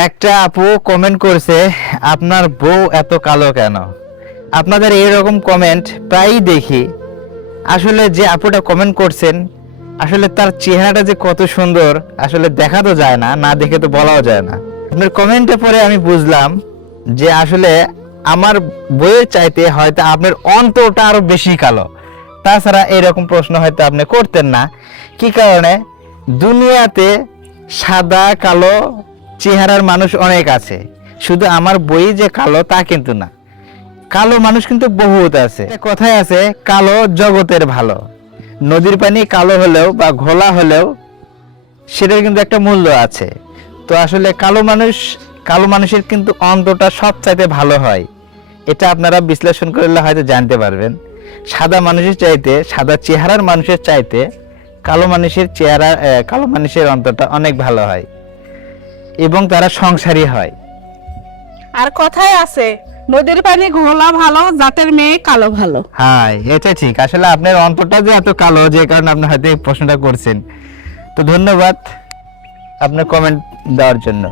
একটা আপু কমেন্ট করছে, আপনার বউ এত কালো কেন? আপনাদের এইরকম কমেন্ট প্রায়ই দেখি। আসলে যে আপুটা কমেন্ট করছেন, আসলে তার চেহারাটা যে কত সুন্দর আসলে দেখা তো যায় না, না দেখে তো বলাও যায় না। আপনার কমেন্টে পরে আমি বুঝলাম যে আসলে আমার বইয়ের চাইতে হয়তো আপনার অন্তরটা আরো বেশি কালো। তাছাড়া এরকম প্রশ্ন হয়তো আপনি করতেন না। কি কারণে? দুনিয়াতে সাদা কালো চেহারার মানুষ অনেক আছে, শুধু আমার বই যে কালো তা কিন্তু না। কালো মানুষ কিন্তু বহুত আছে। একটা কথাই আছে, কালো জগতের ভালো। নদীর পানি কালো হলেও বা ঘোলা হলেও সেটার কিন্তু একটা মূল্য আছে। তো আসলে কালো মানুষের কিন্তু অন্তরটা সবচাইতে ভালো হয়। এটা আপনারা বিশ্লেষণ করলে হয়তো জানতে পারবেন। সাদা মানুষের চাইতে, সাদা চেহারার মানুষের চাইতে কালো মানুষের অন্তরটা অনেক ভালো হয় এবং তারা সংসারী হয়। আর কথাই আছে, নদীর পানি ঘোলা ভালো, জাতের মেয়ে কালো ভালো। হ্যাঁ, এটা ঠিক। আসলে আপনার অন্তরটা যে এত কালো, যে কারণে আপনি হয়তো এই প্রশ্নটা করছেন। তো ধন্যবাদ আপনার কমেন্ট দেওয়ার জন্য।